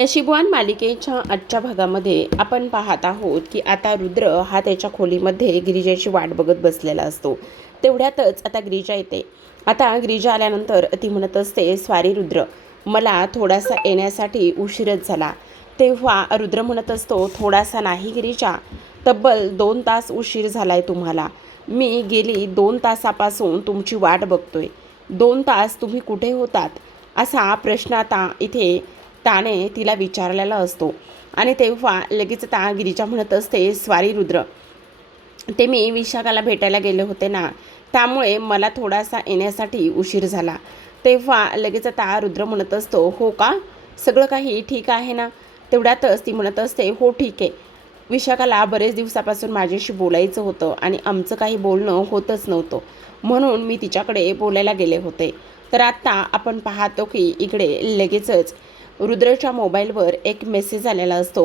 नशीबवान मालिकेच्या आजच्या भागामध्ये आपण पाहत आहोत की आता रुद्र हा त्याच्या खोलीमध्ये गिरिजाची वाट बघत बसलेला असतो. तेवढ्यातच आता गिरिजा येते. आता गिरिजा आल्यानंतर ती म्हणत असते, स्वारी रुद्र, मला थोडासा येण्यासाठी उशीरच झाला. तेव्हा रुद्र म्हणत असतो, थोडासा नाही गिरिजा, तब्बल 2 तास उशीर झालाय तुम्हाला. मी गेली 2 तासापासून तुमची वाट बघतोय. 2 तास तुम्ही कुठे होतात, असा प्रश्न आता इथे त्याने तिला विचारलेला असतो. आणि तेव्हा लगेच आता गिरिजा म्हणत असते, स्वारी रुद्र, ते मी विशाखाला भेटायला गेले होते ना, त्यामुळे मला थोडासा येण्यासाठी उशीर झाला. तेव्हा लगेच आता रुद्र म्हणत असतो, हो का, सगळं काही ठीक आहे ना? तेवढ्यातच ती म्हणत असते, हो ठीक आहे. विशाखाला बरेच दिवसापासून माझ्याशी बोलायचं होतं आणि आमचं काही बोलणं होतच नव्हतं, म्हणून मी तिच्याकडे बोलायला गेले होते. तर आत्ता आपण पाहतो की इकडे लगेचच रुद्रच्या मोबाईलवर एक मेसेज आलेला असतो.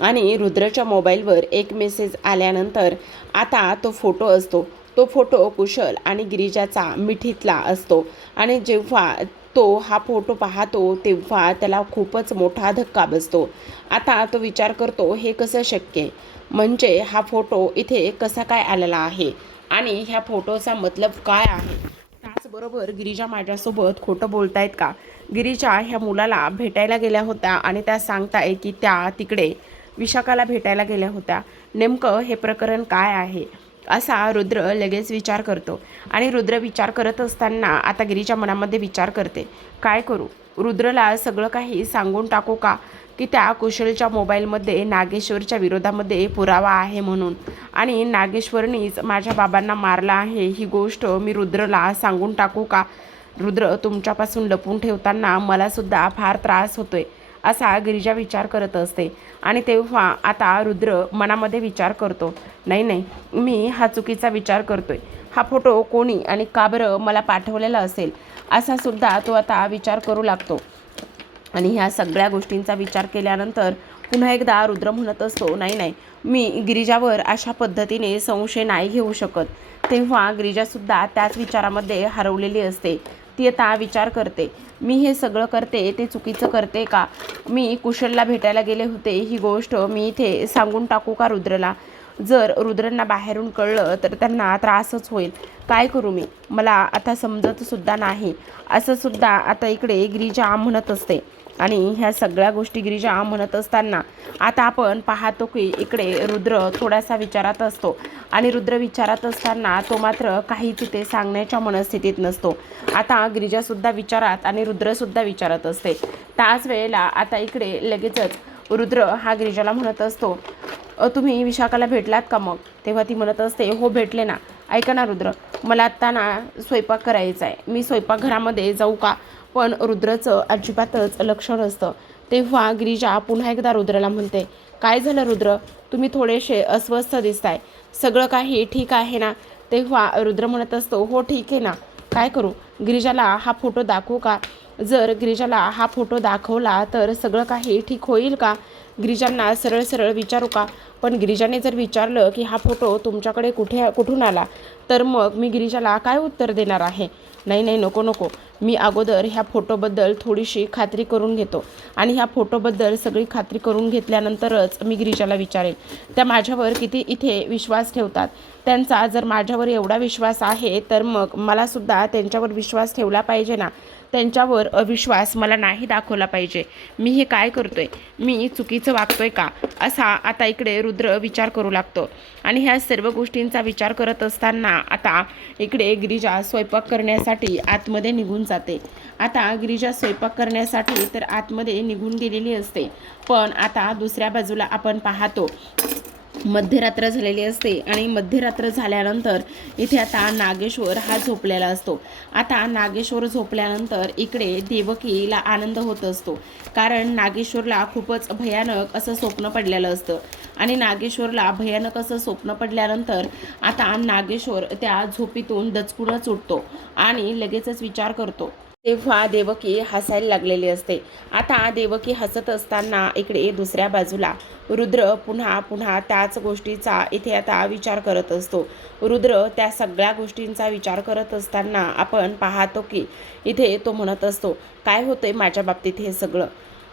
आणि रुद्रच्या मोबाईलवर एक मेसेज आल्यानंतर आता तो फोटो असतो. तो फोटो कुशल आणि गिरिजाचा मिठीतला असतो. आणि जेव्हा तो हा फोटो पाहतो तेव्हा त्याला खूपच मोठा धक्का बसतो. आता तो विचार करतो, हे कसं शक्य आहे, म्हणजे हा फोटो इथे कसा काय आलेला आहे आणि ह्या फोटोचा मतलब काय आहे. त्याचबरोबर गिरिजा माझ्यासोबत खोटं बोलतायत का? गिरिजा ह्या मुलाला भेटायला गेल्या होत्या आणि त्या सांगताय की त्या तिकडे विशाखाला भेटायला गेल्या होत्या. नेमकं हे प्रकरण काय आहे, असा रुद्र लगेच विचार करतो. आणि रुद्र विचार करत असताना आता गिरिजा मनामध्ये विचार करते, काय करू, रुद्रला सगळं काही सांगून टाकू का, की त्या कुशलच्या मोबाईलमध्ये नागेश्वरच्या विरोधामध्ये पुरावा आहे म्हणून, आणि नागेश्वरनीच माझ्या बाबांना मारलं आहे ही गोष्ट मी रुद्रला सांगून टाकू का? रुद्र तुमच्यापासून लपून ठेवताना मलासुद्धा फार त्रास होतोय, असा गिरिजा विचार करत असते. आणि तेव्हा आता रुद्र मनामध्ये विचार करतो, नाही नाही, मी हा चुकीचा विचार करतोय. हा फोटो कोणी आणि का बरं मला पाठवलेला असेल, असा सुद्धा तो आता विचार करू लागतो. आणि ह्या सगळ्या गोष्टींचा विचार केल्यानंतर पुन्हा एकदा रुद्र म्हणत असतो, नाही नाही, मी गिरिजावर अशा पद्धतीने संशय नाही घेऊ शकत. तेव्हा गिरिजासुद्धा त्याच विचारामध्ये हरवलेली असते. ती आता विचार करते, मी हे सगळं करते ते चुकीचं करते का? मी कुशलला भेटायला गेले होते ही गोष्ट मी इथे सांगून टाकू का रुद्रला? जर रुद्रांना बाहेरून कळलं तर त्यांना त्रासच होईल. काय करू मी, मला आता समजतसुद्धा नाही, असं सुद्धा आता इकडे गिरिजा म्हणत असते. आणि ह्या सगळ्या गोष्टी गिरिजा म्हणत असताना आता आपण पाहतो की इकडे रुद्र थोडासा विचारात असतो. आणि रुद्र विचारात असताना तो मात्र काहीच ते सांगण्याच्या मनस्थितीत नसतो. आता गिरिजासुद्धा विचारात आणि रुद्रसुद्धा विचारत असते. त्याच वेळेला आता इकडे लगेचच रुद्र हा गिरिजाला म्हणत असतो, तुम्ही विशाखाला भेटलात का मग? तेव्हा ती म्हणत असते, हो भेटले ना. ऐका ना रुद्र, मला आत्ता ना स्वयंपाक करायचा आहे, मी स्वयंपाकघरामध्ये जाऊ का? पण रुद्रचं अजिबातच लक्ष नसतं. तेव्हा गिरिजा पुन्हा एकदा रुद्रला म्हणते, काय झालं रुद्र, तुम्ही थोडेसे अस्वस्थ दिसताय, सगळं काही ठीक आहे ना? तेव्हा रुद्र म्हणत असतो, हो ठीक आहे ना. काय करू, गिरिजाला हा फोटो दाखवू का? जर गिरिजाला हा फोटो दाखवला तर सगळं काही ठीक होईल का? गिरिजांना सरळ सरळ विचारू का? पण गिरिजाने जर विचारलं की हा फोटो तुमच्याकडे कुठून आला, तर मग मी गिरिजाला काय उत्तर देणार आहे? नाही नाही, नको नको, मी अगोदर ह्या फोटोबद्दल थोडीशी खात्री करून घेतो. आणि ह्या फोटोबद्दल सगळी खात्री करून घेतल्यानंतरच मी गिरिजाला विचारेल, त्या माझ्यावर किती इथे विश्वास ठेवतात. त्यांचा जर माझ्यावर एवढा विश्वास आहे तर मग मलासुद्धा त्यांच्यावर विश्वास ठेवला पाहिजे ना. त्यांच्यावर अविश्वास मला नाही दाखवला पाहिजे. मी हे काय करतोय, मी चुकीचं वागतोय का, असा आता इकडे रुद्र विचार करू लागतो. आणि ह्या सर्व गोष्टींचा विचार करत असताना आता इकडे गिरिजा स्वयंपाक करण्यासाठी आतमध्ये निघून जाते. आता गिरिजा स्वयंपाक करण्यासाठी तर आतमध्ये निघून गेलेली असते. पण आता दुसऱ्या बाजूला आपण पाहतो मध्यरात्र झालेली असते. आणि मध्यरात्र झाल्यानंतर इथे आता नागेश्वर हा झोपलेला असतो. आता नागेश्वर झोपल्यानंतर इकडे देवकीला आनंद होत असतो, कारण नागेश्वरला खूपच भयानक असं स्वप्न पडलेलं असतं. आणि नागेश्वरला भयानक असं स्वप्न पडल्यानंतर आता नागेश्वर त्या झोपीतून दचकूनच उठतो आणि लगेचच विचार करतो. तेव्हा देवकी हसायला लागलेली असते. आता देवकी हसत असताना इकडे दुसऱ्या बाजूला रुद्र पुन्हा पुन्हा त्याच गोष्टीचा इथे आता विचार करत असतो. रुद्र त्या सगळ्या गोष्टींचा विचार करत असताना आपण पाहतो की इथे तो म्हणत असतो, काय होतंय माझ्या बाबतीत हे सगळं,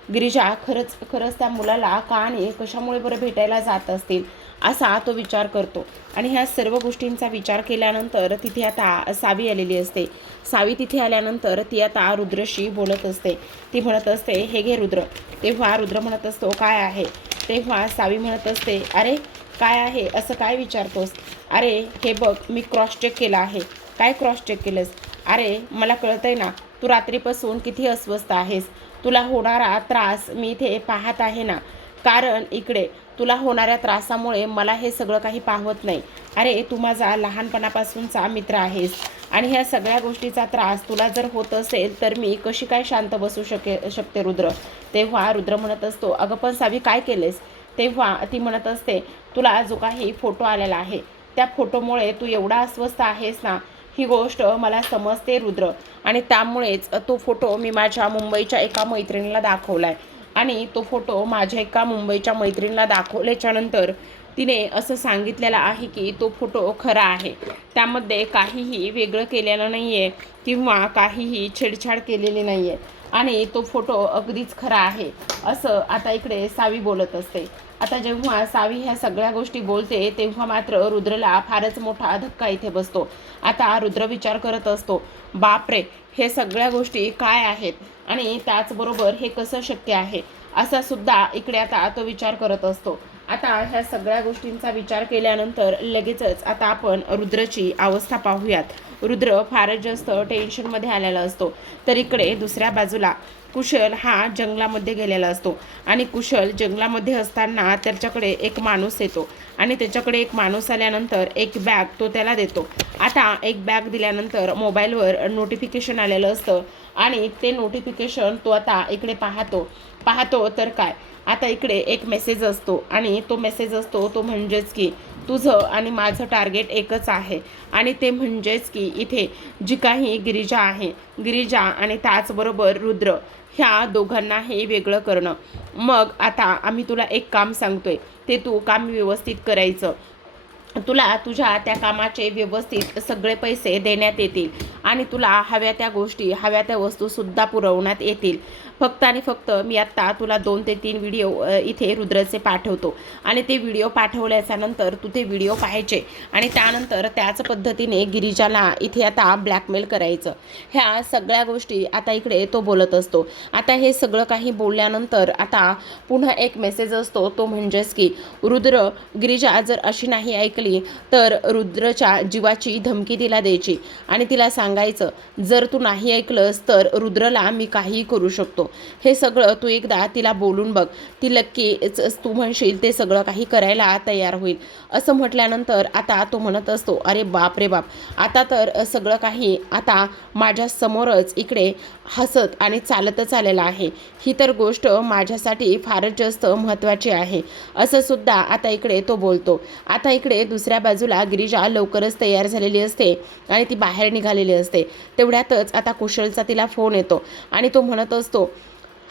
गिरिजा खरंच त्या मुलाला का आणि कशामुळे बरं भेटायला जात असतील असा तो विचार करतो. आणि ह्या सर्व गोष्टींचा विचार केल्यानंतर तिथे आता सावी आलेली असते. सावी तिथे आल्यानंतर ती आता रुद्रशी बोलत असते. ती म्हणत असते, हे घे रुद्र. तेव्हा रुद्र म्हणत असतो, काय आहे? तेव्हा सावी म्हणत असते, अरे काय आहे, असं काय विचारतोस? अरे हे बघ, मी क्रॉस चेक केला आहे. काय क्रॉस चेक केलंस? अरे मला कळतंय ना, तू रात्रीपासून किती अस्वस्थ आहेस. तुला होणारा त्रास मी इथे पाहत आहे ना, कारण इकडे तुला होणाऱ्या त्रासामुळे मला हे सगळं काही पाहत नाही. अरे तू माझा लहानपणापासूनचा मित्र आहेस आणि ह्या सगळ्या गोष्टीचा त्रास तुला जर होत असेल तर मी कशी काय शांत बसू शकते रुद्र. तेव्हा रुद्र म्हणत असतो, अगं पण सावी काय केलेस? तेव्हा ती म्हणत असते, तुला जो काही फोटो आलेला आहे त्या फोटोमुळे तू एवढा अस्वस्थ आहेस ना, ही गोष्ट मला समजते रुद्र. आणि त्यामुळेच तो फोटो मी माझ्या मुंबईच्या एका मैत्रिणीला दाखवलाय आणि तो फोटो माझ्या एका मुंबईच्या मैत्रिणीला दाखवल्याच्यानंतर तिने असं सांगितलेलं आहे की तो फोटो खरा आहे, त्यामध्ये काहीही वेगळं केलेलं नाही आहे किंवा काहीही छेडछाड केलेली नाही आहे आणि तो फोटो अगदीच खरा आहे, असं आता इकडे सावी बोलत असते. आता जेव्हा सावी ह्या सगळ्या गोष्टी बोलते तेव्हा मात्र रुद्रला फारच मोठा धक्का इथे बसतो. आता रुद्र विचार करत असतो, बापरे, हे सगळ्या गोष्टी काय आहेत आणि त्याचबरोबर हे कसं शक्य आहे, असा सुद्धा इकडे आता तो विचार करत असतो. आता ह्या सगळ्या गोष्टींचा विचार केल्यानंतर लगेचच आता आपण रुद्रची अवस्था पाहूयात. रुद्र फारच जास्त टेन्शनमध्ये आलेला असतो. तर इकडे दुसऱ्या बाजूला कुशल हा जंगलामध्ये गेलेला असतो आणि कुशल जंगलामध्ये असताना त्याच्याकडे एक माणूस येतो आणि त्याच्याकडे एक माणूस आल्यानंतर एक बॅग तो त्याला देतो. आता एक बॅग दिल्यानंतर मोबाईलवर नोटिफिकेशन आलेलं असतं आणि ते नोटिफिकेशन तो आता इकडे पाहतो तर काय, आता इकडे एक मेसेज असतो आणि तो मेसेज असतो तो म्हणजेच की तुझं आणि माझं टार्गेट एकच आहे आणि ते म्हणजेच की इथे जी काही गिरिजा आणि त्याचबरोबर रुद्र ह्या दोघांनाही वेगळं करणं. मग आता आम्ही तुला एक काम सांगतोय, ते तू काम व्यवस्थित करायचं. तुला तुझ्या त्या कामाचे व्यवस्थित सगळे पैसे देण्यात येतील आणि तुला हव्या त्या गोष्टी हव्या त्या वस्तूसुद्धा पुरवण्यात येतील. फक्त आणि फक्त मी आत्ता तुला 2 ते 3 व्हिडिओ इथे रुद्रचे पाठवतो आणि ते व्हिडिओ पाठवल्याच्या नंतर तू ते व्हिडिओ पाहायचे आणि त्यानंतर त्याच पद्धतीने गिरिजाला इथे आता ब्लॅकमेल करायचं. ह्या सगळ्या गोष्टी आता इकडे तो बोलत असतो. आता हे सगळं काही बोलल्यानंतर आता पुन्हा एक मेसेज असतो तो म्हणजेच की रुद्र, गिरिजा जर अशी नाही ऐकली तर रुद्रच्या जीवाची धमकी तिला द्यायची आणि तिला सांगायचं, जर तू नाही ऐकलंस तर रुद्रला मी काहीही करू शकतो. हे सगळं तू एकदा तिला बोलून बघ, ती नक्कीच तू म्हणशील ते सगळं काही करायला तयार होईल. असं म्हटल्यानंतर आता तो म्हणत असतो, अरे बाप रे बाप, आता तर सगळं काही आता माझ्या समोरच इकडे हसत आणि चालतच आलेलं आहे. ही तर गोष्ट माझ्यासाठी फारच जास्त महत्त्वाची आहे, असं सुद्धा आता इकडे तो बोलतो. आता इकडे दुसऱ्या बाजूला गिरिजा लवकरच तयार झालेली असते आणि ती बाहेर निघालेली असते. तेवढ्यातच आता कुशलचा तिला फोन येतो आणि तो म्हणत असतो,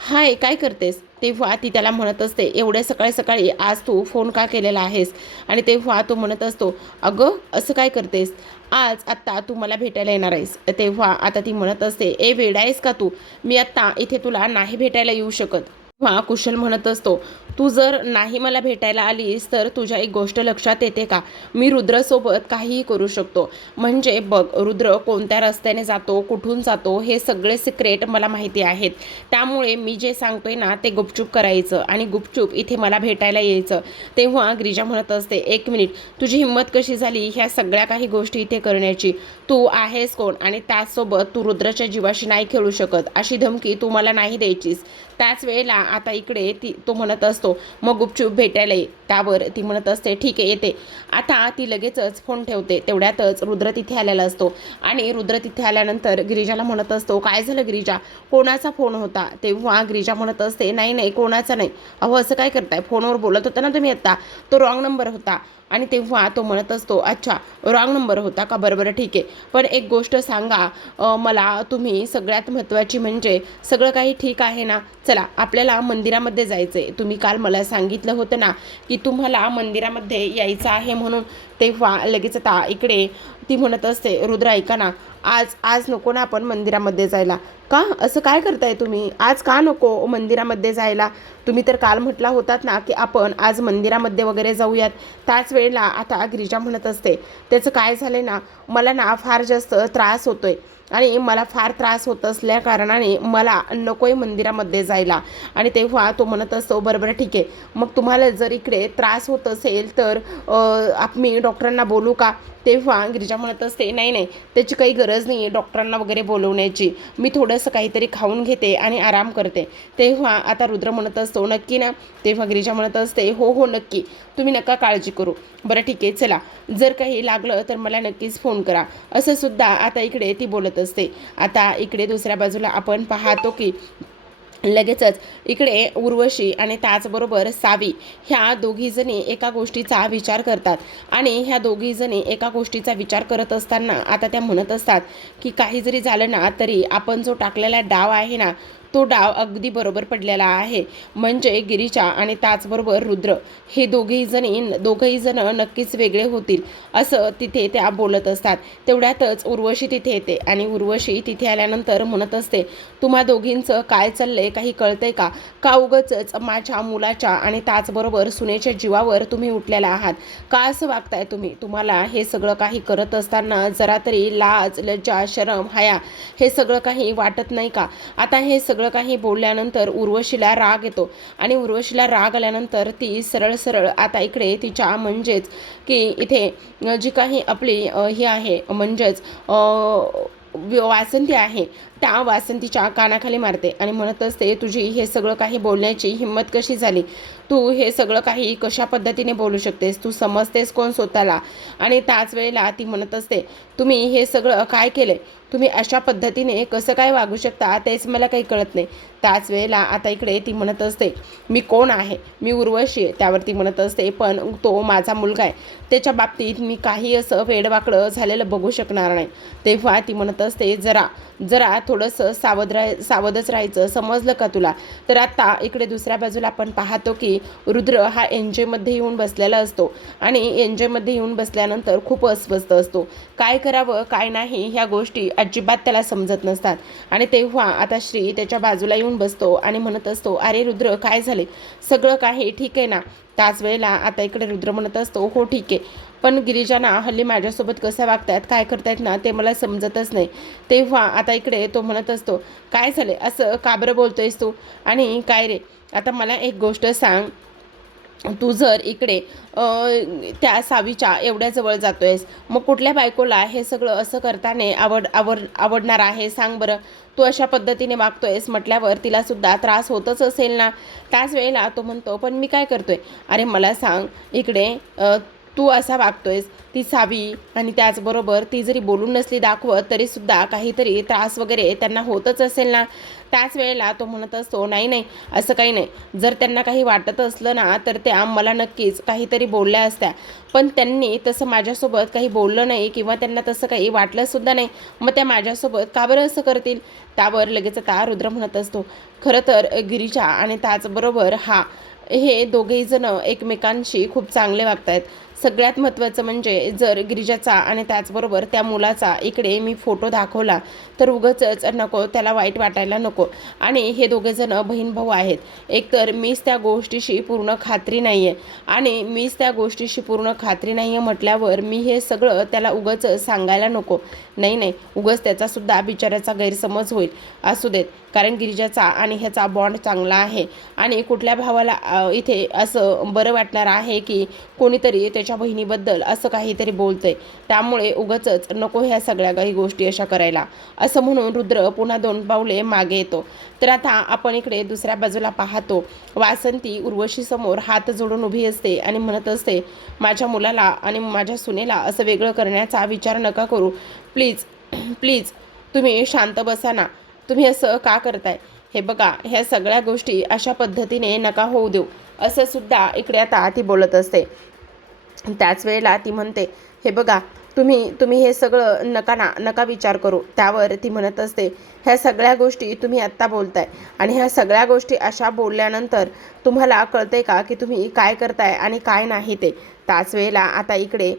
हाय काय करतेस? तेव्हा ती त्याला म्हणत असते, एवढ्या सकाळी सकाळी आज तू फोन का केलेला आहेस? आणि तेव्हा तो म्हणत असतो, अगं असं काय करतेस, आज आत्ता तू मला भेटायला येणार आहेस. तेव्हा आता ती म्हणत असते, ए वेडा आहेस का तू, मी आत्ता इथे तुला नाही भेटायला येऊ शकत. तेव्हा कुशल म्हणत असतो, तू जर नाही मला भेटायला आलीस तर तुझ्या एक गोष्ट लक्षात येते का, मी रुद्रसोबत काहीही करू शकतो. म्हणजे बघ, रुद्र कोणत्या रस्त्याने जातो, कुठून जातो, हे सगळे सिक्रेट मला माहिती आहेत. त्यामुळे मी जे सांगतोय ना ते गुपचूप करायचं आणि गुपचूप इथे मला भेटायला यायचं. तेव्हा गिरिजा म्हणत असते, एक मिनिट, तुझी हिंमत कशी झाली ह्या सगळ्या काही गोष्टी इथे करण्याची? तू आहेस कोण आणि त्याचसोबत तू रुद्रच्या जीवाशी नाही खेळू शकत, अशी धमकी तू मला नाही द्यायचीस. त्याच वेळेला आता इकडे तो म्हणत असतो, मग गुपचूप भेटायला ये. त्यावर ती म्हणत असते, ठीक आहे येते. आता ती लगेचच फोन ठेवते. तेवढ्यातच रुद्र तिथे आलेला असतो आणि रुद्र तिथे आल्यानंतर गिरिजाला म्हणत असतो, काय झालं गिरिजा, कोणाचा फोन होता? तेव्हा गिरिजा म्हणत असते, नाही कोणाचा नाही. अहो असं काय करताय, फोनवर बोलत होता ना तुम्ही आत्ता, तो रॉंग नंबर होता. आणि तेव्हा तो म्हणत असतो, अच्छा रॉंग नंबर होता का, बरं ठीक आहे, पण एक गोष्ट सांगा मला तुम्ही, सगळ्यात महत्त्वाची म्हणजे सगळं काही ठीक आहे ना? चला आपल्याला मंदिरामध्ये जायचं आहे. तुम्ही काल मला सांगितलं होतं ना की तुम्हाला मंदिरामध्ये यायचं आहे म्हणून, तेव्हा लगेच आता इकडे ती म्हणत असते, रुद्र ऐका ना, आज आज नको ना आपण मंदिरामध्ये जायला. का असं काय करताय तुम्ही? आज का नको मंदिरामध्ये जायला? तुम्ही तर काल म्हटला होतात ना की आपण आज मंदिरामध्ये वगैरे जाऊयात. त्याच वेळेला आता गिरिजा म्हणत असते, त्याचं काय झालं ना, मला ना फार जास्त त्रास होतोय आणि मला फार त्रास होत असल्या कारणाने मला नकोय मंदिरामध्ये जायला. आणि तेव्हा तो म्हणत असतो, बरं ठीक आहे, मग तुम्हाला जर इकडे त्रास होत असेल तर मी डॉक्टरांना बोलू का? तेव्हा गिरिजा म्हणत असते, नाही त्याची काही गरज नाही आहे डॉक्टरांना वगैरे बोलवण्याची. मी थोडंसं काहीतरी खाऊन घेते आणि आराम करते. तेव्हा आता रुद्र म्हणत असतो, नक्की ना? तेव्हा गिरिजा म्हणत असते, हो नक्की, तुम्ही नका काळजी करू. बरं ठीक आहे, चला, जर काही लागलं तर मला नक्कीच फोन करा, असं सुद्धा आता इकडे ती बोलत असते. आता इकडे दुसऱ्या बाजूला आपण पाहतो की लगेचच इकडे उर्वशी आणि त्याचबरोबर सावी ह्या दोघीजणी एका गोष्टीचा विचार करतात. आणि ह्या दोघीजणी एका गोष्टीचा विचार करत असताना आता त्या म्हणत असतात की काही जरी झालं ना तरी आपण जो टाकलेला डाव आहे ना, तो डाव अगदी बरोबर पडलेला आहे. म्हणजे गिरीजा आणि त्याचबरोबर रुद्र हे दोघंही जण नक्कीच वेगळे होतील, असं तिथे त्या बोलत असतात. तेवढ्यातच उर्वशी तिथे येते आणि उर्वशी तिथे आल्यानंतर म्हणत असते, तुम्हा दोघींचं काय चाललंय, काही कळतंय का? का उगाचच माझ्या मुलाच्या आणि त्याचबरोबर सुनेच्या जीवावर तुम्ही उठलेला आहात? का असं वागताय तुम्ही? तुम्हाला हे सगळं काही करत असताना जरा तरी लाज, लज्जा, शरम, हया हे सगळं काही वाटत नाही का? आता हे सगळं काही बोलल्यानंतर उर्वशीला राग येतो आणि उर्वशीला राग आल्यानंतर ती सरळ आता इकडे तिच्या म्हणजेच की इथे जी काही आपली ही आहे म्हणजेच वासंती आहे त्या वासंतीच्या कानाखाली मारते आणि म्हणत असते, तुझी हे सगळं काही बोलण्याची हिंमत कशी झाली? तू हे सगळं काही कशा पद्धतीने बोलू शकतेस? तू समजतेस कोण स्वतःला? आणि त्याच वेळेला ती म्हणत असते, तुम्ही हे सगळं काय केलंय? तुम्ही अशा पद्धतीने कसं काय वागू शकता तेच मला काही कळत नाही. त्याच वेळेला आता इकडे ती म्हणत असते, मी कोण आहे? मी उर्वशी आहे. त्यावरती म्हणत असते, पण तो माझा मुलगा आहे, त्याच्या बाबतीत मी काही असं वेडवाकडं झालेलं बघू शकणार नाही. तेव्हा ती म्हणत असते, जरा थोडंसं सावधच राहायचं, समजलं का तुला? तर आता इकडे दुसऱ्या बाजूला आपण पाहतो की रुद्र हा एनजॉयमध्ये येऊन बसलेला असतो आणि एनजॉयमध्ये येऊन बसल्यानंतर खूप अस्वस्थ असतो. काय करावं काय नाही ह्या गोष्टी अजिबात त्याला समजत नसतात. आणि तेव्हा आता श्री त्याच्या बाजूला येऊन बसतो आणि म्हणत असतो, अरे रुद्र, काय झाले? सगळं काही ठीक आहे ना? त्याच वेळेला आता इकडे रुद्र म्हणत असतो, हो ठीक आहे, पण गिरिजाना हल्ली माझ्यासोबत कसं वागतायत, काय करतायत ना ते मला समजतच नाही. तेव्हा आता इकडे तो म्हणत असतो, काय झाले? असं का बरं बोलतोयस तू? आणि काय रे, आता मला एक गोष्ट सांग, तू जर इकडे त्या सावीच्या एवढ्या जवळ जातोयस, मग कुठल्या बायकोला हे सगळं असं करताना आवडणार आहे सांग बरं? तू अशा पद्धतीने वागतोयस म्हटल्यावर तिला सुद्धा त्रास होतच असेल ना? त्याच वेळेला तो म्हणतो, पण मी काय करतोय? अरे मला सांग, इकडे तू असा वागतोयस, ती सावी आणि त्याचबरोबर ती जरी बोलून नसली दाखवत तरीसुद्धा काहीतरी त्रास वगैरे त्यांना होतच असेल ना? त्याच वेळेला तो म्हणत असतो, नाही असं काही नाही. जर त्यांना काही वाटत असलं ना तर त्या मला नक्कीच काहीतरी बोलल्या असत्या, पण त्यांनी तसं माझ्यासोबत काही बोललं नाही किंवा त्यांना तसं काही वाटलंसुद्धा नाही. मग त्या माझ्यासोबत का बरं असं करतील? त्यावर लगेच आता रुद्र म्हणत असतो, खरं तर गिरिजा आणि त्याचबरोबर हे दोघेही जण एकमेकांशी खूप चांगले वागत आहेत. सगळ्यात महत्त्वाचं म्हणजे जर गिरिजाचा आणि त्याचबरोबर त्या मुलाचा इकडे मी फोटो दाखवला तर उगाचच नको, त्याला वाईट वाटायला नको. आणि हे दोघेजण बहीण भाऊ आहेत. एकतर मीच त्या गोष्टीशी पूर्ण खात्री नाही आहे आणि मीच त्या गोष्टीशी पूर्ण खात्री नाही आहे म्हटल्यावर मी हे सगळं त्याला उगाच सांगायला नको. नाही उगाच त्याचासुद्धा बिचाऱ्याचा गैरसमज होईल. असू देत, कारण गिरिजाचा आणि ह्याचा बॉन्ड चांगला आहे आणि कुठल्या भावाला इथे असं बरं वाटणार आहे की कोणीतरी त्याच्या बहिणीबद्दल असं काहीतरी बोलतंय, त्यामुळे उगाचच नको ह्या सगळ्या काही गोष्टी अशा करायला, असं म्हणून रुद्र पुन्हा 2 पावले मागे येतो. तर आता आपण इकडे दुसऱ्या बाजूला पाहतो, वासंती उर्वशीसमोर हात जोडून उभी असते आणि म्हणत असते, माझ्या मुलाला आणि माझ्या सुनेला असं वेगळं करण्याचा विचार नका करू. प्लीज तुम्ही शांत बसा ना. तुम्ही असं का करताय? हे बघा, ह्या सगळ्या गोष्टी अशा पद्धतीने नका होऊ देऊ, असं सुद्धा इकडे आता ती बोलत असते. त्याच वेळेला ती म्हणते, हे बघा, तुम्ही हे सगळं नका विचार करू. त्यावर ती म्हणत असते, ह्या सगळ्या गोष्टी तुम्ही आत्ता बोलताय आणि ह्या सगळ्या गोष्टी अशा बोलल्यानंतर तुम्हाला कळतंय का की तुम्ही काय करताय आणि काय नाही ते? त्याच वेळेला आता इकडे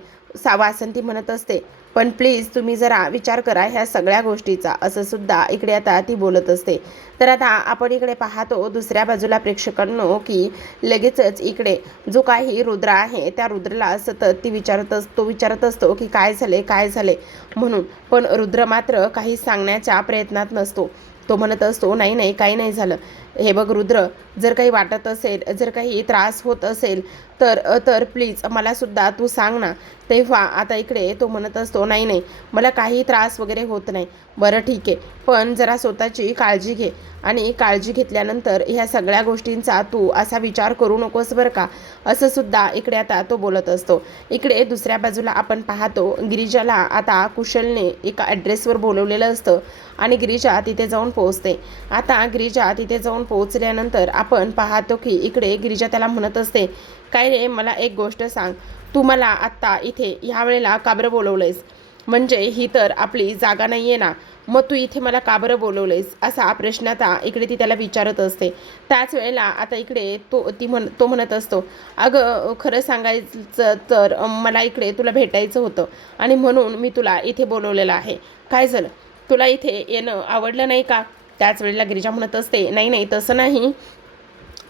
वासंती म्हणत असते, पण प्लीज तुम्ही जरा विचार करा ह्या सगळ्या गोष्टीचा, असं सुद्धा इकडे आता ती बोलत असते. तर आता आपण इकडे पाहतो दुसऱ्या बाजूला प्रेक्षकांनो, की लगेचच इकडे जो काही रुद्र आहे त्या रुद्रला सतत ती विचारत असतो की काय झाले म्हणून. पण रुद्र मात्र काही सांगण्याच्या प्रयत्नात नसतो. तो म्हणत असतो, नाही नाही, काही नाही झालं. हे बघ रुद्र, जर काही वाटत असेल, जर काही त्रास होत असेल तर प्लीज मला सुद्धा तू सांग ना. तेव्हा आता इकडे तो म्हणत असतो, नाही नाही, मला काही त्रास वगैरे होत नाही. बरं ठीक आहे, पण जरा स्वतःची काळजी घे, आणि काळजी घेतल्यानंतर ह्या सगळ्या गोष्टींचा तू असा विचार करू नकोस बरं का, असं सुद्धा इकडे आता तो बोलत असतो. इकडे दुसऱ्या बाजूला आपण पाहतो गिरिजाला आता कुशलने एका ॲड्रेसवर बोलवलेलं असतं आणि गिरिजा तिथे जाऊन पोहोचते. आता गिरिजा तिथे जाऊन पोहोचल्यानंतर आपण पाहतो की इकडे गिरिजा त्याला म्हणत असते, काय रे, मला एक गोष्ट सांग, तू मला आत्ता इथे ह्या वेळेला का बरं बोलवलंयस? म्हणजे ही तर आपली जागा नाही आहे ना, मग तू इथे मला का बरं बोलवलंयस, असा प्रश्न आता इकडे ती त्याला विचारत असते. त्याच वेळेला आता इकडे तो म्हणत असतो, अगं खरं सांगायचं तर मला इकडे तुला भेटायचं होतं आणि म्हणून मी तुला इथे बोलवलेलं आहे. काय झालं, तुला इथे येणं आवडलं नाही का? त्याच वेळेला गिरिजा म्हणत असते, नाही नाही, तसं नाही,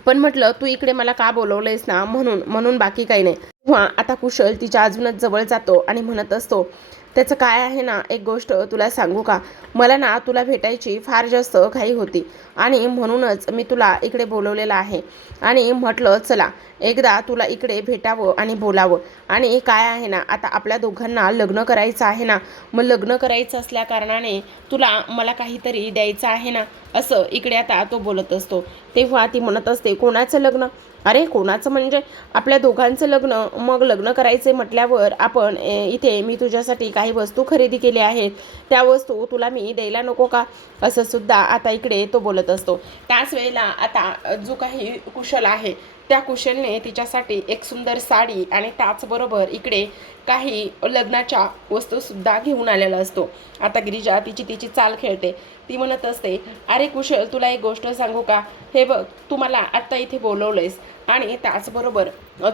पण म्हटलं तू इकडे मला का बोलवलंयस ना, म्हणून बाकी काही नाही. तेव्हा आता कुशल तिच्या अजूनच जवळ जातो आणि म्हणत असतो, त्याचं काय आहे ना, एक गोष्ट तुला सांगू का, मला ना तुला भेटायची फार जास्त घाई होती आणि म्हणूनच मी तुला इकडे बोलवलेलं आहे आणि म्हटलं चला एकदा तुला इकडे भेटावं आणि बोलावं. आणि काय आहे ना, आता आपल्या दोघांना लग्न करायचं आहे ना, मग लग्न करायचं असल्या कारणाने तुला मला काहीतरी द्यायचं आहे ना, असं इकडे आता तो बोलत असतो. तेव्हा ती म्हणत असते, कोणाचं लग्न? अरे कोणाचं म्हणजे आपल्या दोघांचं लग्न. मग लग्न करायचे म्हटल्यावर आपण इथे मी तुझ्यासाठी काही वस्तू खरेदी केल्या आहेत, त्या वस्तू तुला मी द्यायला नको का, असं सुद्धा आता इकडे तो बोलत असतो. त्याच वेळेला आता जो काही कुशल आहे त्या कुशलने तिच्यासाठी एक सुंदर साडी आणि त्याचबरोबर इकडे काही लग्नाच्या वस्तूसुद्धा घेऊन आलेला असतो. आता गिरिजा तिची चाल खेळते. ती म्हणत असते, अरे कुशल, तुला एक गोष्ट सांगू का, हे बघ, तू मला आत्ता इथे बोलवलंयस आणि त्याचबरोबर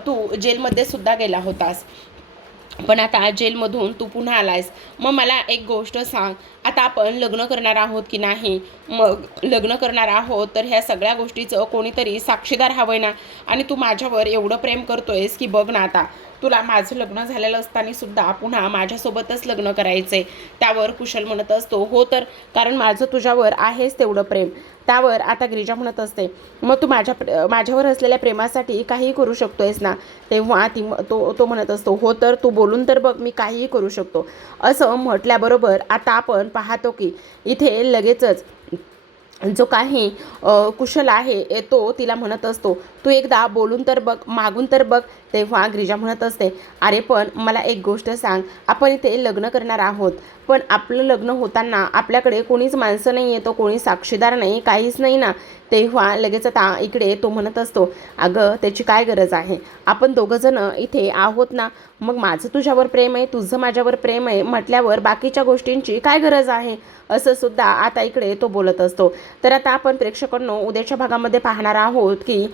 तू जेलमध्ये सुद्धा गेला होतास, पण आता जेलमधून तू पुन्हा आलायस. मग मला एक गोष्ट सांग, आता आपण लग्न करणार आहोत की नाही? मग लग्न करणार आहोत तर ह्या सगळ्या गोष्टीचं कोणीतरी साक्षीदार हवंय ना, आणि तू माझ्यावर एवढं प्रेम करतोयस की बघ ना, आता तुला माझं लग्न झालेलं असताना सुद्धा पुन्हा माझ्यासोबतच लग्न करायचंय. त्यावर कुशल म्हणत असतो, हो तर, कारण माझं तुझ्यावर आहेच तेवढं प्रेम. त्यावर आता गिरिजा म्हणत असते, मग तू माझ्यावर असलेल्या प्रेमासाठी काहीही करू शकतोयस ना? तेव्हा तो म्हणत असतो, हो तर, तू बोलून तर बघ, मी काहीही करू शकतो. असं म्हटल्याबरोबर आता आपण पाहतो की इथे लगेचच जो काही कुशल आहे तो तिला म्हणत असतो, तू एकदा बोलून तर बघ, मागून तर बघ. तेव्हा गिरिजा म्हणत असते, अरे पण मला एक गोष्ट सांग, आपण इथे लग्न करणार आहोत, पण आपलं लग्न होताना आपल्याकडे कोणीच माणसं नाही आहे, तो कोणी साक्षीदार नाही, काहीच नाही ना. तेव्हा लगेच आता इकडे तो म्हणत असतो, अगं त्याची काय गरज आहे, आपण दोघंजणं इथे आहोत ना. मग माझं तुझ्यावर प्रेम आहे, तुझं माझ्यावर प्रेम आहे म्हटल्यावर बाकीच्या गोष्टींची काय गरज आहे, असं सुद्धा आता इकडे तो बोलत असतो. तर आता आपण प्रेक्षकांनो उद्याच्या भागामध्ये पाहणार आहोत की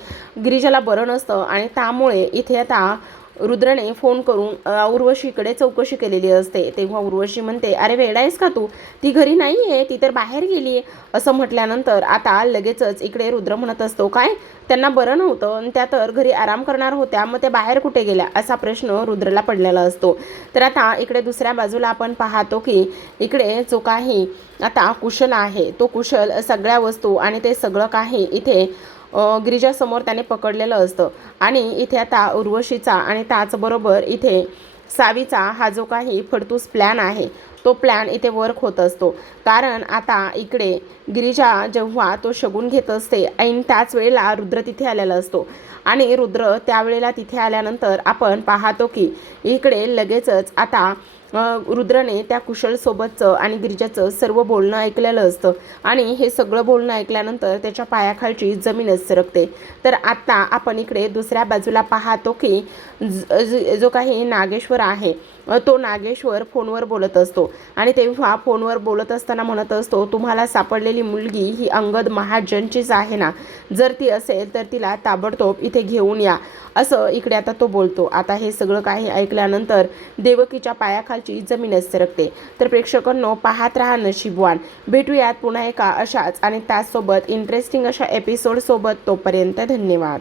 गिरिजाला बरं नसतं आणि त्यामुळे इथे आता रुद्रने फोन करून उर्वशीकडे चौकशी केलेली असते. तेव्हा उर्वशी म्हणते, अरे वेडा आहेस का तू, ती घरी नाही आहे, ती तर बाहेर गेली आहे, असं म्हटल्यानंतर आता लगेचच इकडे रुद्र म्हणत असतो, काय त्यांना बरं नव्हतं आणि त्या तर घरी आराम करणार होत्या, मग त्या बाहेर कुठे गेल्या, असा प्रश्न रुद्रला पडलेला असतो. तर आता इकडे दुसऱ्या बाजूला आपण पाहतो की इकडे जो काही आता कुशल आहे तो कुशल सगळ्या वस्तू आणि ते सगळं काही इथे गिरिजासमोर त्याने पकडलेलं असतं. आणि इथे आता उर्वशीचा आणि त्याचबरोबर इथे सावीचा हा जो काही फडतूस प्लॅन आहे तो प्लॅन इथे वर्क होत असतो. कारण आता इकडे गिरिजा जेव्हा तो शगुन घेत असते ऐन त्याच वेळेला रुद्र तिथे आलेला असतो आणि रुद्र त्यावेळेला तिथे आल्यानंतर आपण पाहतो की इकडे लगेचच आता रुद्रने त्या कुशलसोबतचं आणि गिरिजाचं सर्व बोलणं ऐकलेलं असतं आणि हे सगळं बोलणं ऐकल्यानंतर त्याच्या पायाखालची जमीनच सरकते. तर आत्ता आपण इकडे दुसऱ्या बाजूला पाहतो की जो काही नागेश्वर आहे तो नागेश्वर फोनवर बोलत असतो आणि तेव्हा फोनवर बोलत असताना म्हणत असतो, तुम्हाला सापडलेली मुलगी ही अंगद महाजनचीच आहे ना? जर ती असेल तर तिला ताबडतोब इथे घेऊन या, असं इकडे आता तो बोलतो. आता हे सगळं काही ऐकल्यानंतर देवकीच्या पायाखालची जमीनच सरकते. तर प्रेक्षकांनो, पाहत राहा नशीबवान. भेटूयात पुन्हा एका अशाच आणि त्याचसोबत इंटरेस्टिंग अशा एपिसोडसोबत. तोपर्यंत धन्यवाद.